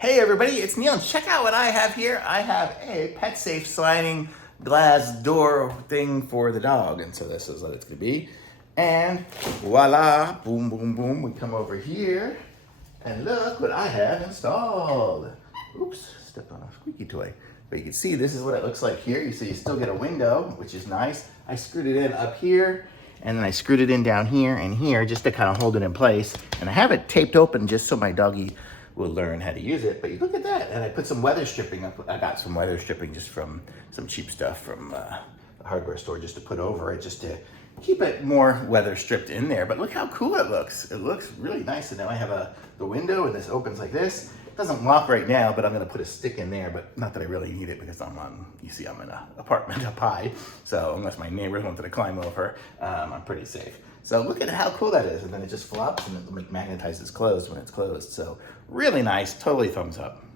Hey everybody, it's Neil. Check out what I have here. I have a PetSafe sliding glass door thing for the dog. And so this is what it's gonna be. And voila, boom, boom, boom. We come over here and look what I have installed. Oops, stepped on a squeaky toy. But you can see this is what it looks like here. You see you still get a window, which is nice. I screwed it in up here, and then I screwed it in down here and here just to kind of hold it in place. And I have it taped open just so my doggie will learn how to use it. But you look at that, and I put some weather stripping up. I got some weather stripping just from some cheap stuff from the hardware store just to put over it, just to keep it more weather stripped in there. But look how cool it looks. It looks really nice. And now I have the window, and this opens like this. It doesn't lock right now, but I'm gonna put a stick in there, but not that I really need it because I'm in an apartment up high. So unless my neighbors wanted to climb over, I'm pretty safe. So look at how cool that is. And then it just flops and it magnetizes closed when it's closed. So really nice, totally thumbs up.